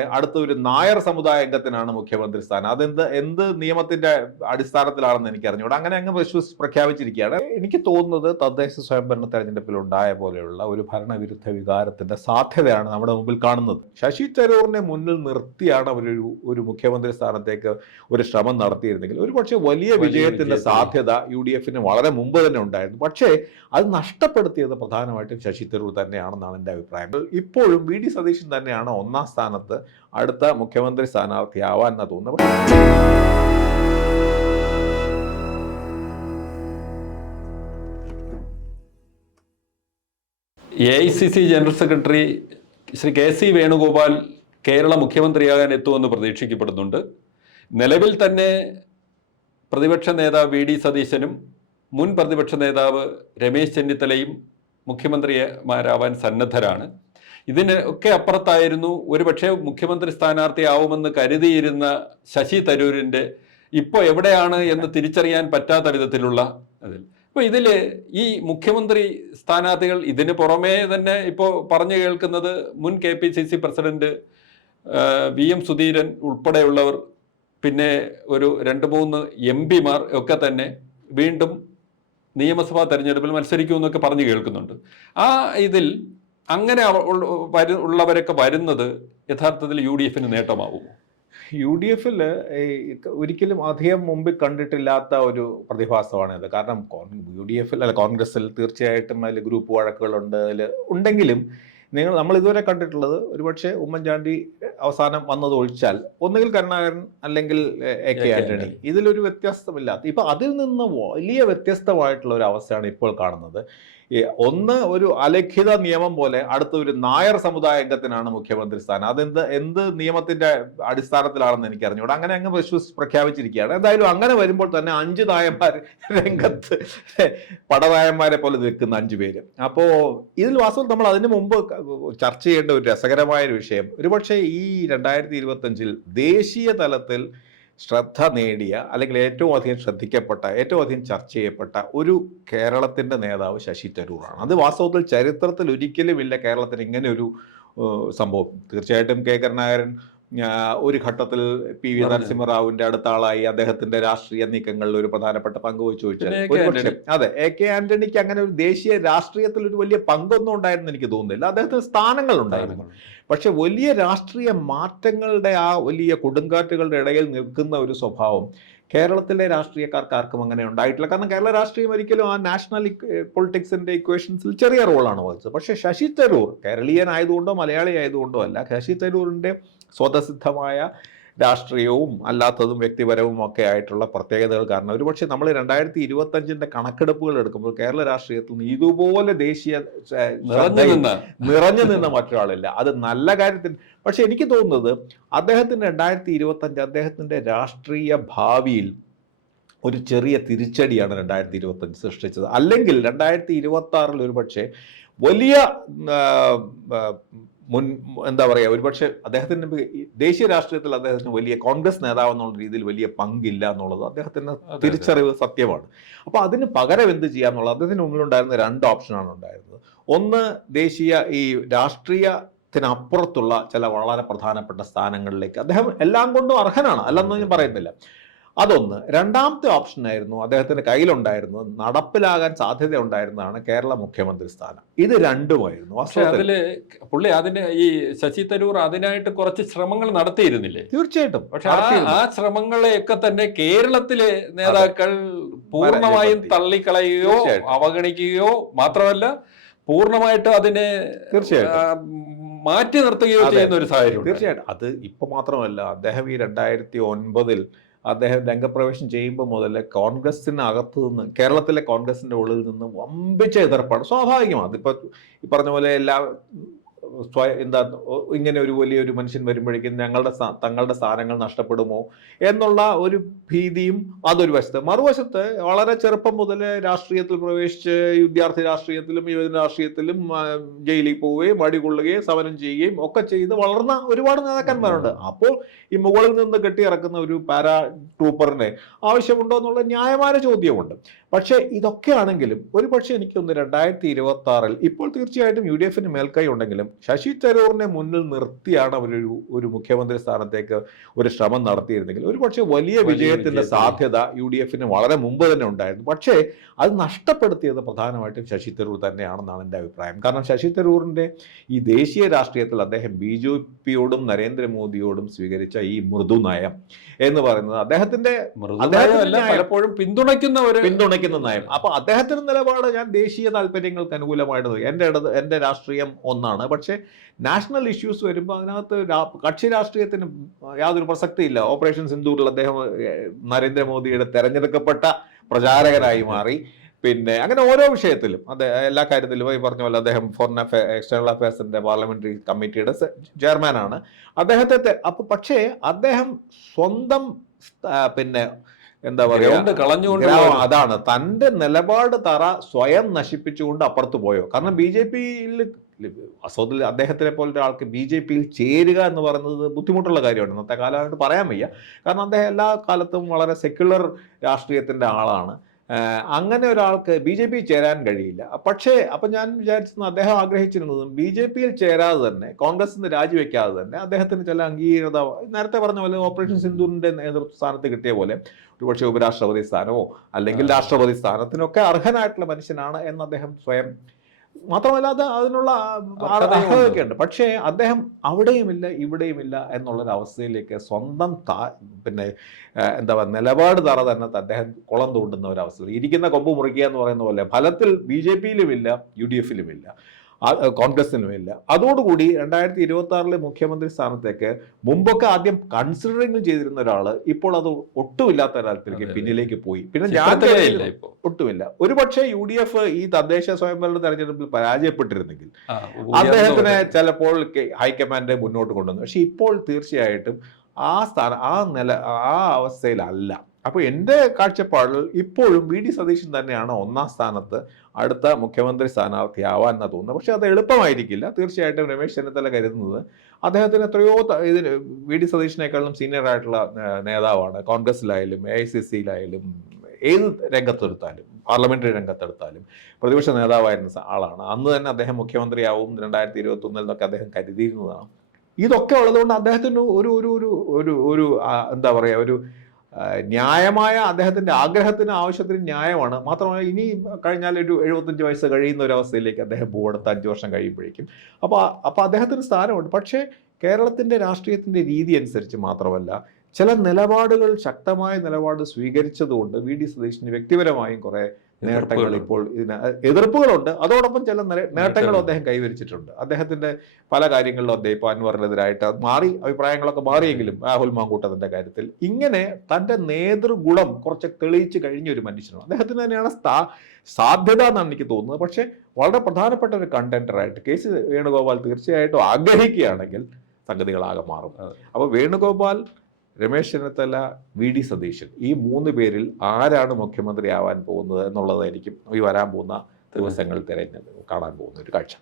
അടുത്ത ഒരു നായർ സമുദായ അംഗത്തിനാണ് മുഖ്യമന്ത്രി സ്ഥാനം. എന്ത് നിയമത്തിന്റെ അടിസ്ഥാനത്തിലാണെന്ന് എനിക്ക് അറിഞ്ഞുകൂടാ. അങ്ങനെ അങ്ങ് പ്രഖ്യാപിച്ചിരിക്കുകയാണ്. എനിക്ക് തോന്നുന്നത് തദ്ദേശ സ്വയംഭരണ തെരഞ്ഞെടുപ്പിൽ ഉണ്ടായ പോലെയുള്ള ഒരു ഭരണവിരുദ്ധ വികാരത്തിന്റെ സാധ്യതയാണ് നമ്മുടെ മുമ്പിൽ കാണുന്നത്. ശശി തരൂറിനെ മുന്നിൽ നിർത്തിയാണ് ഒരു മുഖ്യമന്ത്രി സ്ഥാനത്തേക്ക് ഒരു ശ്രമം നടത്തിയിരുന്നെങ്കിൽ ഒരുപക്ഷെ വലിയ വിജയത്തിന്റെ സാധ്യത UDF വളരെ മുമ്പ് തന്നെ ഉണ്ടായിരുന്നു. പക്ഷേ അത് നഷ്ടപ്പെടുത്തിയത് പ്രധാനമായിട്ടും ശശി തരൂർ തന്നെയാണെന്നാണ് എൻ്റെ അഭിപ്രായം. ഇപ്പോഴും VD സതീശൻ തന്നെയാണ് ഒന്നാം സ്ഥാനത്ത് അടുത്ത മുഖ്യമന്ത്രി സ്ഥാനാർത്ഥിയാവാൻ എന്നാ തോന്നുന്നത്. AICC general secretary Shri KC Venugopal Kerala മുഖ്യമന്ത്രിയാകാൻ എത്തുമെന്ന് പ്രതീക്ഷിക്കപ്പെടുന്നുണ്ട്. നിലവിൽ തന്നെ പ്രതിപക്ഷ നേതാവ് VD സതീശനും മുൻ പ്രതിപക്ഷ നേതാവ് രമേശ് ചെന്നിത്തലയും മുഖ്യമന്ത്രിമാരാവാൻ സന്നദ്ധരാണ്. ഇതിനൊക്കെ അപ്പുറത്തായിരുന്നു ഒരുപക്ഷെ മുഖ്യമന്ത്രി സ്ഥാനാർത്ഥിയാവുമെന്ന് കരുതിയിരുന്ന ശശി തരൂരിൻ്റെ ഇപ്പോൾ എവിടെയാണ് എന്ന് തിരിച്ചറിയാൻ പറ്റാത്ത വിധത്തിലുള്ള അതിൽ. അപ്പോൾ ഇതിൽ ഈ മുഖ്യമന്ത്രി സ്ഥാനാർത്ഥികൾ ഇതിന് പുറമേ തന്നെ ഇപ്പോൾ പറഞ്ഞു കേൾക്കുന്നത് മുൻ KPCC പ്രസിഡന്റ് VM സുധീരൻ ഉൾപ്പെടെയുള്ളവർ, പിന്നെ ഒരു 2-3 MPമാർ ഒക്കെ തന്നെ വീണ്ടും നിയമസഭാ തെരഞ്ഞെടുപ്പിൽ മത്സരിക്കുമെന്നൊക്കെ പറഞ്ഞു കേൾക്കുന്നുണ്ട്. ആ ഇതിൽ അങ്ങനെ ഉള്ളവരൊക്കെ വരുന്നത് യഥാർത്ഥത്തിൽ UDFന് നേട്ടമാവുമോ? UDFൽ ഒരിക്കലും അധികം മുമ്പിൽ കണ്ടിട്ടില്ലാത്ത ഒരു പ്രതിഭാസമാണിത്. കാരണം UDFൽ കോൺഗ്രസിൽ തീർച്ചയായിട്ടും അതിൽ ഗ്രൂപ്പ് വഴക്കുകളുണ്ട്. ഉണ്ടെങ്കിലും നമ്മൾ ഇതുവരെ കണ്ടിട്ടുള്ളത് ഒരുപക്ഷെ ഉമ്മൻചാണ്ടി അവസാനം വന്നത് ഒഴിച്ചാൽ ഒന്നുകിൽ കരുണാകരൻ അല്ലെങ്കിൽ AK ആന്റണി. ഇതിലൊരു വ്യത്യസ്തമില്ലാത്ത, ഇപ്പൊ അതിൽ നിന്ന് വലിയ വ്യത്യസ്തമായിട്ടുള്ള ഒരു അവസ്ഥയാണ് ഇപ്പോൾ കാണുന്നത്. ഒന്ന്, ഒരു അലിഖിത നിയമം പോലെ അടുത്ത ഒരു നായർ സമുദായ അംഗത്തിനാണ് മുഖ്യമന്ത്രി സ്ഥാനം. എന്ത് നിയമത്തിന്റെ അടിസ്ഥാനത്തിലാണെന്ന് എനിക്ക് അറിഞ്ഞുകൂടാ. അങ്ങനെ അങ്ങ് പ്രഖ്യാപിച്ചിരിക്കുകയാണ്. എന്തായാലും അങ്ങനെ വരുമ്പോൾ തന്നെ 5 നായന്മാർ രംഗത്ത്, പടനായന്മാരെ പോലെ നിൽക്കുന്ന 5 പേര്. അപ്പോൾ ഇതിൽ വാസ്തവം നമ്മൾ അതിനു മുമ്പ് ചർച്ച ചെയ്യേണ്ട ഒരു രസകരമായ ഒരു വിഷയം, ഒരുപക്ഷെ ഈ 2025 ദേശീയ തലത്തിൽ ശ്രദ്ധ നേടിയ അല്ലെങ്കിൽ ഏറ്റവും അധികം ശ്രദ്ധിക്കപ്പെട്ട, ഏറ്റവും അധികം ചർച്ച ചെയ്യപ്പെട്ട ഒരു കേരളത്തിൻ്റെ നേതാവ് ശശി തരൂറാണ്. അത് വാസ്തവത്തിൽ ചരിത്രത്തിൽ ഒരിക്കലുമില്ല കേരളത്തിന് ഇങ്ങനെ ഒരു സംഭവം. തീർച്ചയായിട്ടും K കരുണാകരൻ ഒരു ഘട്ടത്തിൽ PV നരസിംഹറാവുവിന്റെ അടുത്ത ആളായി അദ്ദേഹത്തിന്റെ രാഷ്ട്രീയ നീക്കങ്ങളിൽ ഒരു പ്രധാനപ്പെട്ട പങ്ക് വഹിച്ചു ചോദിച്ചാൽ അതെ, AK ആന്റണിക്ക് അങ്ങനെ ഒരു ദേശീയ രാഷ്ട്രീയത്തിൽ ഒരു വലിയ പങ്കൊന്നും ഉണ്ടായിരുന്നു എനിക്ക് തോന്നുന്നില്ല. അദ്ദേഹത്തിന് സ്ഥാനങ്ങൾ ഉണ്ടായിരുന്നു. പക്ഷെ വലിയ രാഷ്ട്രീയ മാറ്റങ്ങളുടെ ആ വലിയ കൊടുങ്കാറ്റുകളുടെ ഇടയിൽ നിൽക്കുന്ന ഒരു സ്വഭാവം കേരളത്തിലെ രാഷ്ട്രീയക്കാർക്ക് ആർക്കും അങ്ങനെ ഉണ്ടായിട്ടില്ല. കാരണം കേരള രാഷ്ട്രീയം ഒരിക്കലും ആ നാഷണൽ പൊളിറ്റിക്സിന്റെ ഇക്വേഷൻസിൽ ചെറിയ റോളാണ് വഹിച്ചത്. പക്ഷേ ശശി തരൂർ കേരളീയൻ ആയതുകൊണ്ടോ മലയാളി ആയതുകൊണ്ടോ അല്ല, ശശി തരൂരിന്റെ സ്വതസിദ്ധമായ രാഷ്ട്രീയവും അല്ലാത്തതും വ്യക്തിപരവും ഒക്കെ ആയിട്ടുള്ള പ്രത്യേകതകൾ കാരണം ഒരുപക്ഷെ നമ്മൾ 2025 കണക്കെടുപ്പുകൾ എടുക്കുമ്പോൾ കേരള രാഷ്ട്രീയത്തിൽ നിന്ന് ഇതുപോലെ ദേശീയ നിറഞ്ഞു നിന്ന മറ്റൊരാളില്ല. അത് നല്ല കാര്യത്തിന്. പക്ഷെ എനിക്ക് തോന്നുന്നത് അദ്ദേഹത്തിന് 2025 അദ്ദേഹത്തിന്റെ രാഷ്ട്രീയ ഭാവിയിൽ ഒരു ചെറിയ തിരിച്ചടിയാണ് 2025 സൃഷ്ടിച്ചത്. അല്ലെങ്കിൽ 2026 ഒരുപക്ഷെ വലിയ എന്താ പറയുക, ഒരുപക്ഷെ അദ്ദേഹത്തിന് ദേശീയ രാഷ്ട്രീയത്തിൽ അദ്ദേഹത്തിന് വലിയ കോൺഗ്രസ് നേതാവ് എന്നുള്ള രീതിയിൽ വലിയ പങ്കില്ല എന്നുള്ളത് അദ്ദേഹത്തിന് തിരിച്ചറിവ് സത്യമാണ്. അപ്പോൾ അതിന് പകരം എന്ത് ചെയ്യാന്നുള്ളത് അദ്ദേഹത്തിന് മുമ്പിലുണ്ടായിരുന്ന 2 ഓപ്ഷനാണ് ഉണ്ടായിരുന്നത്. ഒന്ന്, ദേശീയ ഈ രാഷ്ട്രീയത്തിനപ്പുറത്തുള്ള ചില വളരെ പ്രധാനപ്പെട്ട സ്ഥാനങ്ങളിലേക്ക് അദ്ദേഹം എല്ലാം കൊണ്ടും അർഹനാണ്, അല്ലെന്ന് ഞാൻ പറയുന്നില്ല. അതൊന്ന്. രണ്ടാമത്തെ ഓപ്ഷനായിരുന്നു അദ്ദേഹത്തിന്റെ കയ്യിലുണ്ടായിരുന്നത്, നടപ്പിലാകാൻ സാധ്യത ഉണ്ടായിരുന്നതാണ് കേരള മുഖ്യമന്ത്രി സ്ഥാനം. ഇത് രണ്ടുമായിരുന്നു. അതില് പുള്ളി ഈ ശശി തരൂർ അതിനായിട്ട് കുറച്ച് ശ്രമങ്ങൾ നടത്തിയിരുന്നില്ലേ? തീർച്ചയായിട്ടും. പക്ഷെ ആ ശ്രമങ്ങളെയൊക്കെ തന്നെ കേരളത്തിലെ നേതാക്കൾ പൂർണ്ണമായും തള്ളിക്കളയുകയോ അവഗണിക്കുകയോ മാത്രമല്ല പൂർണ്ണമായിട്ട് അതിനെ തീർച്ചയായിട്ടും മാറ്റി നിർത്തുകയോ ചെയ്യുന്ന ഒരു സാഹചര്യം. തീർച്ചയായിട്ടും. അത് ഇപ്പൊ മാത്രമല്ല, അദ്ദേഹം ഈ 2009 അദ്ദേഹം രംഗപ്രവേശം ചെയ്യുമ്പോൾ മുതൽ കോൺഗ്രസിനകത്ത് നിന്ന്, കേരളത്തിലെ കോൺഗ്രസിന്റെ ഉള്ളിൽ നിന്ന് വമ്പിച്ച എതിർപ്പാണ്. സ്വാഭാവികമാണ്. അതിപ്പോൾ ഈ പറഞ്ഞ പോലെ ഇങ്ങനെ ഒരു വലിയൊരു മനുഷ്യൻ വരുമ്പോഴേക്കും തങ്ങളുടെ സ്ഥാനങ്ങൾ നഷ്ടപ്പെടുമോ എന്നുള്ള ഒരു ഭീതിയും അതൊരു വശത്ത്. മറുവശത്ത് വളരെ ചെറുപ്പം മുതൽ രാഷ്ട്രീയത്തിൽ പ്രവേശിച്ച് വിദ്യാർത്ഥി രാഷ്ട്രീയത്തിലും യുവജന രാഷ്ട്രീയത്തിലും ജയിലിൽ പോവുകയും വടികൊള്ളുകയും സമരം ചെയ്യുകയും ഒക്കെ ചെയ്ത് വളർന്ന ഒരുപാട് നേതാക്കന്മാരുണ്ട്. അപ്പോൾ ഈ മുകളിൽ നിന്ന് കെട്ടിയിറക്കുന്ന ഒരു പാരാ ട്രൂപ്പറിനെ ആവശ്യമുണ്ടോ എന്നുള്ള ന്യായമായ ചോദ്യമുണ്ട്. പക്ഷേ ഇതൊക്കെ ആണെങ്കിലും ഒരു പക്ഷേ എനിക്കൊന്ന് 2026 ഇപ്പോൾ തീർച്ചയായിട്ടും UDFന് മേൽക്കൈ ഉണ്ടെങ്കിലും ശശി തരൂറിനെ മുന്നിൽ നിർത്തിയാണ് ഒരു മുഖ്യമന്ത്രി സ്ഥാനത്തേക്ക് ഒരു ശ്രമം നടത്തിയിരുന്നെങ്കിൽ ഒരു പക്ഷേ വലിയ വിജയത്തിന്റെ സാധ്യത UDFന് വളരെ മുമ്പ് തന്നെ ഉണ്ടായിരുന്നു. പക്ഷേ അത് നഷ്ടപ്പെടുത്തിയത് പ്രധാനമായിട്ടും ശശി തരൂർ തന്നെയാണെന്നാണ് എൻ്റെ അഭിപ്രായം. കാരണം ശശി തരൂറിന്റെ ഈ ദേശീയ രാഷ്ട്രീയത്തിൽ അദ്ദേഹം BJPയോടും നരേന്ദ്രമോദിയോടും സ്വീകരിച്ച ഈ മൃദു നയം എന്ന് പറയുന്നത് അദ്ദേഹത്തിന്റെ പലപ്പോഴും പിന്തുണയ്ക്കുന്ന നയം. അപ്പൊ അദ്ദേഹത്തിന്റെ നിലപാട് ഞാൻ ദേശീയ താല്പര്യങ്ങൾക്ക് അനുകൂലമായിട്ട് എന്റെ രാഷ്ട്രീയം ഒന്നാണ്. പക്ഷേ നാഷണൽ ഇഷ്യൂസ് വരുമ്പോൾ അതിനകത്ത് കക്ഷി രാഷ്ട്രീയത്തിന് യാതൊരു പ്രസക്തിയില്ല. ഓപ്പറേഷൻ സിന്ദൂറിൽ അദ്ദേഹം നരേന്ദ്രമോദിയുടെ തെരഞ്ഞെടുക്കപ്പെട്ട പ്രചാരകരായി മാറി. പിന്നെ അങ്ങനെ ഓരോ വിഷയത്തിലും എല്ലാ കാര്യത്തിലും ഈ പറഞ്ഞ പോലെ അദ്ദേഹം ഫോറിൻ എക്സ്റ്റേണൽ അഫയേഴ്സിന്റെ പാർലമെന്ററി കമ്മിറ്റിയുടെ ചെയർമാനാണ് അദ്ദേഹത്തെ. അപ്പൊ പക്ഷേ അദ്ദേഹം സ്വന്തം പിന്നെ എന്താ പറയുക, അതാണ് തന്റെ നിലപാട് തറ സ്വയം നശിപ്പിച്ചുകൊണ്ട് അപ്പുറത്ത് പോയോ. കാരണം BJPയിൽ അസോദിൽ അദ്ദേഹത്തിനെ പോലെ ഒരാൾക്ക് BJPയിൽ ചേരുക എന്ന് പറയുന്നത് ബുദ്ധിമുട്ടുള്ള കാര്യമാണ്. ഇന്നത്തെ കാലമായിട്ട് പറയാൻ വയ്യ. കാരണം അദ്ദേഹം എല്ലാ കാലത്തും വളരെ സെക്യുലർ രാഷ്ട്രീയത്തിന്റെ ആളാണ്. അങ്ങനെ ഒരാൾക്ക് BJP ചേരാൻ കഴിയില്ല. പക്ഷേ അപ്പം ഞാൻ വിചാരിച്ചിരുന്നു, അദ്ദേഹം ആഗ്രഹിച്ചിരുന്നതും BJPയിൽ ചേരാതെ തന്നെ, കോൺഗ്രസിൽ നിന്ന് രാജിവെക്കാതെ തന്നെ അദ്ദേഹത്തിന് ചില അംഗീകൃത, നേരത്തെ പറഞ്ഞ പോലെ ഓപ്പറേഷൻ സിന്ദൂറിന്റെ നേതൃത്വ സ്ഥാനത്ത് കിട്ടിയ പോലെ ഒരുപക്ഷെ ഉപരാഷ്ട്രപതി സ്ഥാനമോ അല്ലെങ്കിൽ രാഷ്ട്രപതി സ്ഥാനത്തിനൊക്കെ അർഹനായിട്ടുള്ള മനുഷ്യനാണ് എന്ന് അദ്ദേഹം സ്വയം, മാത്രമല്ല അത് അതിനുള്ള അർഹതയൊക്കെയുണ്ട്. പക്ഷേ അദ്ദേഹം അവിടെയുമില്ല ഇവിടെയുമില്ല എന്നുള്ളൊരവസ്ഥയിലേക്ക് സ്വന്തം പിന്നെ എന്താ പറയുക നിലപാട് തറ തന്നെ അദ്ദേഹം കുളം തോണ്ടുന്ന ഒരവസ്ഥ. ഇരിക്കുന്ന കൊമ്പ് മുറിക്കുക എന്ന് പറയുന്ന പോലെ ഫലത്തിൽ BJPയിലുമില്ല UDFലുമില്ല കോൺഗ്രസിനുമില്ല. അതോടുകൂടി 2026 മുഖ്യമന്ത്രി സ്ഥാനത്തേക്ക് മുമ്പൊക്കെ ആദ്യം കൺസിഡറിംഗ് ചെയ്തിരുന്ന ഒരാള് ഇപ്പോൾ അത് ഒട്ടുമില്ലാത്ത ഒരാൾക്ക് പിന്നിലേക്ക് പോയി. പിന്നെ ഒട്ടുമില്ല. ഒരുപക്ഷെ UDF ഈ തദ്ദേശ സ്വയംഭരണ തെരഞ്ഞെടുപ്പിൽ പരാജയപ്പെട്ടിരുന്നെങ്കിൽ അദ്ദേഹത്തിനെ ചിലപ്പോൾ ഹൈക്കമാൻഡ് മുന്നോട്ട് കൊണ്ടുവന്നു. പക്ഷെ ഇപ്പോൾ തീർച്ചയായിട്ടും ആ അവസ്ഥയിലല്ല. അപ്പോൾ എൻ്റെ കാഴ്ചപ്പാടിൽ ഇപ്പോഴും VD സതീശൻ തന്നെയാണ് ഒന്നാം സ്ഥാനത്ത് അടുത്ത മുഖ്യമന്ത്രി സ്ഥാനാർത്ഥിയാവാൻ എന്നാണ് തോന്നുന്നത്. പക്ഷെ അത് എളുപ്പമായിരിക്കില്ല. തീർച്ചയായിട്ടും രമേശ് ചെന്നിത്തല കരുതുന്നത് അദ്ദേഹത്തിന് എത്രയോ ഇതിന് VD സതീശനേക്കാളും സീനിയർ ആയിട്ടുള്ള നേതാവാണ്. കോൺഗ്രസിലായാലും AICCയിലായാലും ഏത് രംഗത്തെടുത്താലും, പാർലമെന്ററി രംഗത്തെടുത്താലും പ്രതിപക്ഷ നേതാവായിരുന്ന ആളാണ്. അന്ന് തന്നെ അദ്ദേഹം മുഖ്യമന്ത്രിയാവും 2021 അദ്ദേഹം കരുതിയിരുന്നതാണ്. ഇതൊക്കെ ഉള്ളതുകൊണ്ട് അദ്ദേഹത്തിന് ഒരു എന്താ പറയുക, ഒരു ന്യായമായ അദ്ദേഹത്തിന്റെ ആഗ്രഹത്തിന് ആവശ്യത്തിന് ന്യായമാണ്. മാത്രമല്ല ഇനി കഴിഞ്ഞാൽ ഒരു 75 വയസ്സ് കഴിയുന്ന ഒരു അവസ്ഥയിലേക്ക് അദ്ദേഹം പോകും അടുത്ത 5 വർഷം കഴിയുമ്പോഴേക്കും. അപ്പോൾ അദ്ദേഹത്തിന് സ്ഥാനമുണ്ട്. പക്ഷേ കേരളത്തിന്റെ രാഷ്ട്രീയത്തിന്റെ രീതി അനുസരിച്ച് മാത്രമല്ല, ചില നിലപാടുകൾ, ശക്തമായ നിലപാട് സ്വീകരിച്ചതുകൊണ്ട് VD സതീശന് വ്യക്തിപരമായും കുറെ നേട്ടങ്ങൾ, ഇപ്പോൾ ഇതിന് എതിർപ്പുകളുണ്ട്. അതോടൊപ്പം ചില നേട്ടങ്ങളും അദ്ദേഹം കൈവരിച്ചിട്ടുണ്ട്. അദ്ദേഹത്തിന്റെ പല കാര്യങ്ങളിലും അദ്ദേഹം ഇപ്പോൾ അൻവറിനെതിരായിട്ട് അഭിപ്രായങ്ങളൊക്കെ മാറിയെങ്കിലും രാഹുൽ മാങ്കൂട്ടത്തിന്റെ കാര്യത്തിൽ ഇങ്ങനെ തന്റെ നേതൃഗുണം കുറച്ച് തെളിയിച്ച് കഴിഞ്ഞ ഒരു മനുഷ്യനാണ്. അദ്ദേഹത്തിന് തന്നെയാണ് സാധ്യത എന്നാണ് എനിക്ക് തോന്നുന്നത്. പക്ഷേ വളരെ പ്രധാനപ്പെട്ട ഒരു കണ്ടന്ററായിട്ട് KC വേണുഗോപാൽ തീർച്ചയായിട്ടും ആഗ്രഹിക്കുകയാണെങ്കിൽ സംഗതികളാകെ മാറും. അപ്പോൾ വേണുഗോപാൽ, രമേശ് ചെന്നിത്തല, VD സതീശൻ, ഈ 3 പേരിൽ ആരാണ് മുഖ്യമന്ത്രി ആവാൻ പോകുന്നത് എന്നുള്ളതായിരിക്കും ഈ വരാൻ പോകുന്ന ദിവസങ്ങളിൽ കാണാൻ പോകുന്ന ഒരു കാഴ്ച.